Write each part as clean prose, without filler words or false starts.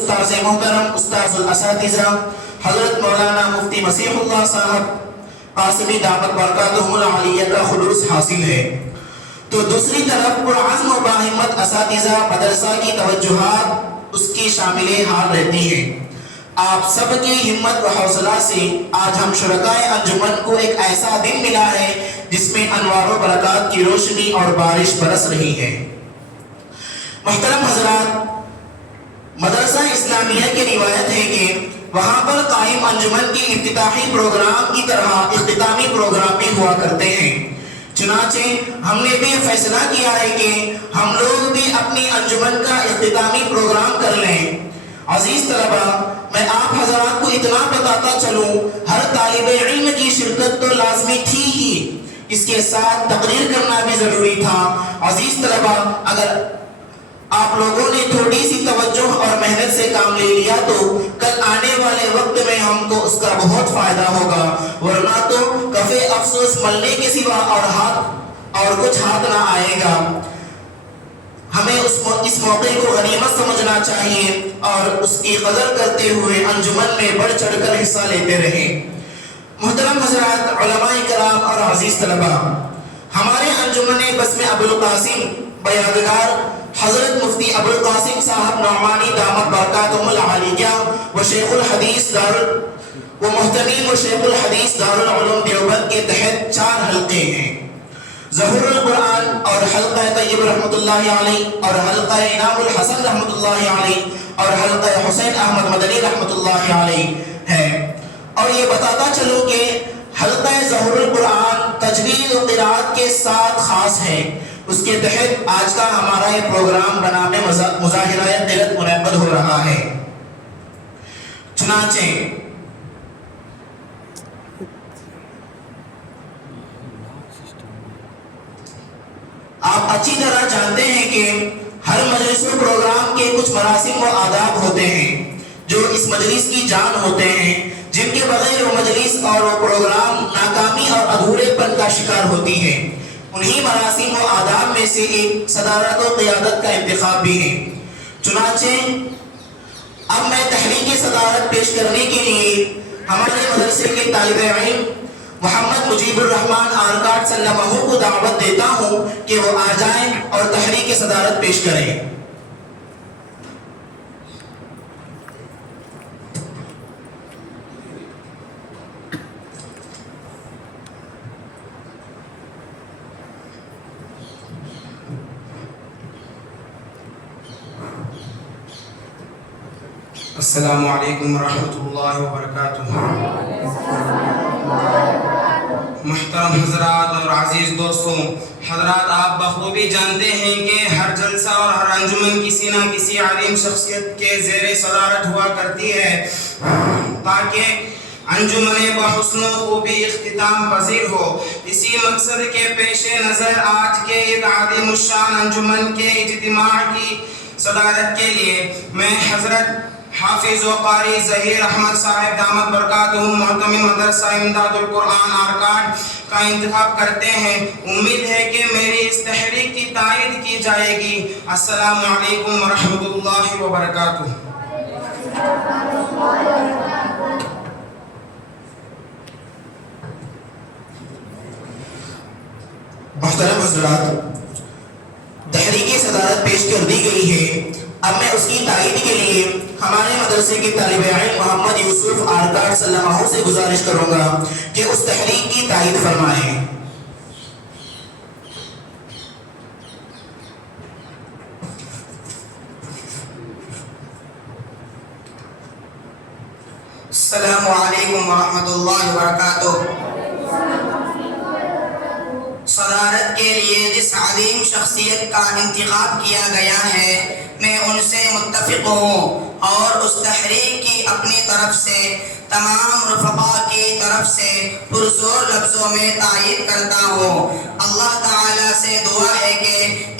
استاذ محترم استاذ الاساتذہ حضرت مولانا مفتی مسیح اللہ صاحب قاسمی دامت برکاتہم العالیہ کا خلوص حاصل ہے، تو دوسری طرف پرعزم و باہمت اساتذہ مدرسہ کی توجہات اس کی شامل حال رہتی ہیں۔ آپ سب کی ہمت و حوصلہ سے آج ہم شرکائے انجمن کو ایک ایسا دن ملا ہے جس میں انوار و برکات کی روشنی اور بارش برس رہی ہے۔ محترم حضرات، مدرسہ اسلامیہ کی روایت ہے کہ وہاں پر قائم انجمن کی افتتاحی پروگرام کی طرح اختتامی پروگرام بھی ہوا کرتے ہیں۔ چنانچہ ہم نے بھی فیصلہ کیا ہے کہ ہم لوگ بھی اپنی انجمن کا اختتامی پروگرام کر لیں۔ عزیز طلبہ، میں آپ حضرات کو اتنا بتاتا چلوں، ہر طالب علم کی شرکت تو لازمی تھی ہی، اس کے ساتھ تقریر کرنا بھی ضروری تھا۔ عزیز طلبہ، اگر آپ لوگوں نے تھوڑی سی توجہ اور محنت سے کام لے لیا تو کل آنے والے وقت میں ہم کو اس کا بہت فائدہ ہوگا، ورنہ تو کفے افسوس ملنے کے سوا اور کچھ ہاتھ نہ آئے گا۔ ہمیں اس موقع کو غنیمت سمجھنا چاہیے اور اس کی قدر کرتے ہوئے انجمن میں بڑھ چڑھ کر حصہ لیتے رہیں۔ محترم حضرات، علماء کرام اور عزیز طلبہ، ہمارے انجمن بسم ابو القاسم بیادگار حضرت مفتی ابو القاسم صاحب نعمانی دامت برکاتہم العالیہ و شیخ الحدیث محتمیم و شیخ الحدیث دارالعلوم دیوبند کے تحت 4 حلقے ہیں۔ ظہور القرآن اور حلقہ طیب رحمۃ اللہ علیہ اور حلقہ انعام الحسن رحمۃ اللہ علیہ اور حلقہ حسین احمد مدنی رحمۃ اللہ علیہ ہے۔ اور یہ بتاتا چلو کہ حلقہ ظہور القرآن تجوید و قرات کے ساتھ خاص ہے، اس کے تحت آج کا ہمارا یہ پروگرام بنام مظاہرہ قرات منعقد ہو رہا ہے۔ چنانچہ آپ اچھی طرح جانتے ہیں کہ ہر مجلس و پروگرام کے کچھ مراسم و آداب ہوتے ہیں جو اس مجلس کی جان ہوتے ہیں، جن کے بغیر وہ مجلس اور وہ پروگرام ناکامی اور ادھورے پن کا شکار ہوتی ہے۔ انہی مراسم و آداب میں سے ایک صدارت و قیادت کا انتخاب بھی ہے۔ چنانچہ اب میں تحریک صدارت پیش کرنے کے لیے ہمارے مدرسے کے طالب علم محمد مجیب الرحمن آرکاٹ سلمہ کو دعوت دیتا ہوں کہ وہ آ جائیں اور تحریک صدارت پیش کریں۔ السلام علیکم ورحمۃ اللہ وبرکاتہ۔ محترم حضرات اور عزیز دوستوں، حضرات آپ بخوبی جانتے ہیں کہ ہر جلسہ اور ہر انجمن کسی نہ کسی عظیم شخصیت کے زیر صدارت ہوا کرتی ہے تاکہ انجمن بحسن و خوبی اختتام پذیر ہو۔ اسی مقصد کے پیش نظر آج کے ایک عظیم الشان انجمن کے اجتماع کی صدارت کے لیے میں حضرت حافظ و قاری ظہیر احمد صاحب دامت برکاتہم محتمم مدرسہ امداد القرآن آرکاٹ کا انتخاب کرتے ہیں۔ امید ہے کہ میری اس تحریک کی تائید کی جائے گی۔ السلام علیکم ورحمۃ اللہ وبرکاتہ۔ محترم حضرات، تحریک صدارت پیش کر دی گئی ہے، اب میں اس کی تائید کے لیے ہمارے مدرسے کے طالب علم محمد یوسف آرکاٹ سلمہ سے گزارش کروں گا کہ اس تحریک کی تائید فرمائیں۔ السلام علیکم ورحمۃ اللہ وبرکاتہ۔ صدارت کے لیے جس عظیم شخصیت کا انتخاب کیا گیا ہے میں ان سے متفق ہوں اور اس تحریک کی اپنی طرف سے تمام رفقا کی طرف سے پرزور لفظوں میں تائید کرتا ہوں۔ اللہ تعالیٰ سے دعا ہے کہ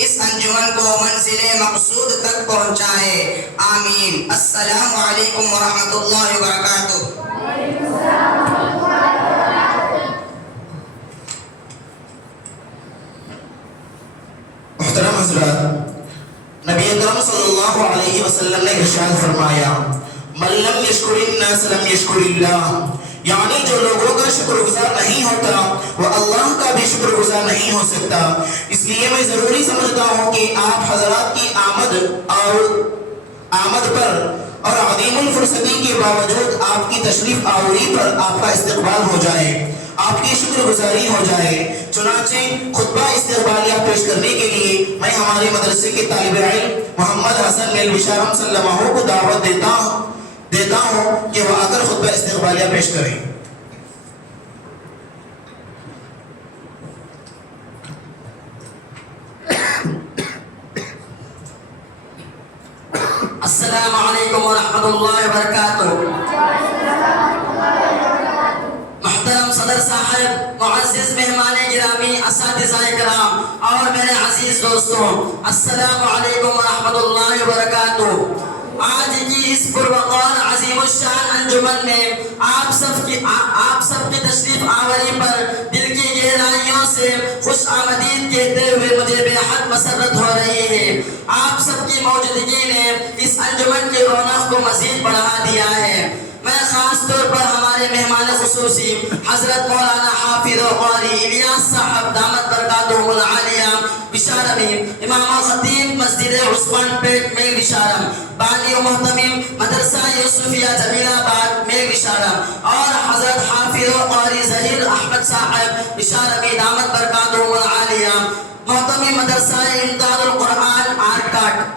اس انجمن کو منزل مقصود تک پہنچائے، آمین۔ السلام علیکم ورحمۃ اللہ وبرکاتہ۔ محترم حضرات، نبی اکرم صلی اللہ اللہ علیہ وسلم نے ارشاد فرمایا من لم یشکر الناس لم یشکر اللہ، یعنی جو لوگوں کا شکر گزار نہیں ہوتا وہ اللہ کا بھی شکر گزار نہیں ہو سکتا۔ اس لیے میں ضروری سمجھتا ہوں کہ آپ حضرات کی آمد پر اور عدیم الفرصتی کے باوجود آپ کی تشریف آوری پر آپ کا استقبال ہو جائے، آپ کی شکر گزاری ہو جائے۔ چنانچہ خطبہ استقبالیہ پیش کرنے کے لیے میں ہمارے مدرسے کے طالب علم محمد حسن میل بشارم صلی اللہ علیہ وسلم کو دعوت دیتا ہوں کہ وہ آ کر خطبہ استقبالیہ پیش کریں۔ السلام علیکم ورحمۃ اللہ وبرکاتہ۔ محترم صدر صاحب، معزز مہمان گرامی، اساتذہ کرام اور میرے عزیز دوستوں، السلام علیکم ورحمۃ اللہ وبرکاتہ۔ آج کی اس پروقار عظیم الشان انجمن میں آپ سب کی تشریف آوری پر دل کی گہرائیوں سے خوش آمدید کہتے ہوئے مجھے بے حد مسرت ہو رہی ہے۔ آپ سب کی موجودگی نے اس انجمن کی رونق کو مزید بڑھا دیا ہے۔ میں خاص طور پر ہمارے مہمان خصوصی حضرت مولانا حافظ و قاری الیاس صاحب دامت برکاتہم العالیہ بشارمی، امام و خطیب مسجد عثمان پیٹ میل بشارم، بانی و محتمم مدرسہ یوسفیہ جمیل آباد میل بشارم، اور حضرت حافظ و قاری ظہیر احمد صاحب بشارمی دامت برکاتہم العالیہ، محتمم مدرسہ امداد القرآن آرکاٹ،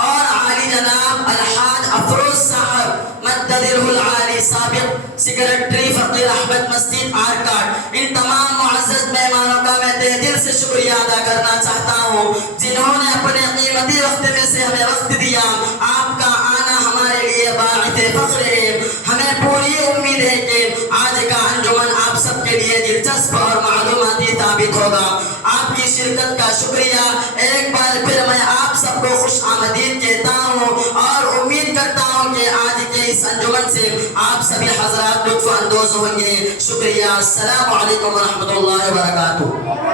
اور عالی جناب الحاج افروز صاحب مددلہ العالی سابق سیکریٹری فقیر احمد مسجد آرکاٹ۔ ان تمام معزز مہمانوں کا میں تہ دل سے شکریہ ادا کرنا چاہتا ہوں جنہوں نے اپنے قیمتی وقت میں سے ہمیں وقت دیا۔ آپ کا آنا ہمارے لیے باعث فخر ہے۔ ہمیں پوری امید ہے کہ آج کا انجمن آپ سب کے لیے دلچسپ اور معلوماتی ثابت ہوگا۔ آپ کی شرکت کا شکریہ۔ ایک بار پھر میں آپ سب کو خوش آمدید کہتا ہوں اور امید کرتا ہوں کہ آج کے اس انجمن سے آپ سبھی حضرات لطف اندوز ہوں گے۔ شکریہ۔ السلام علیکم ورحمۃ اللہ وبرکاتہ۔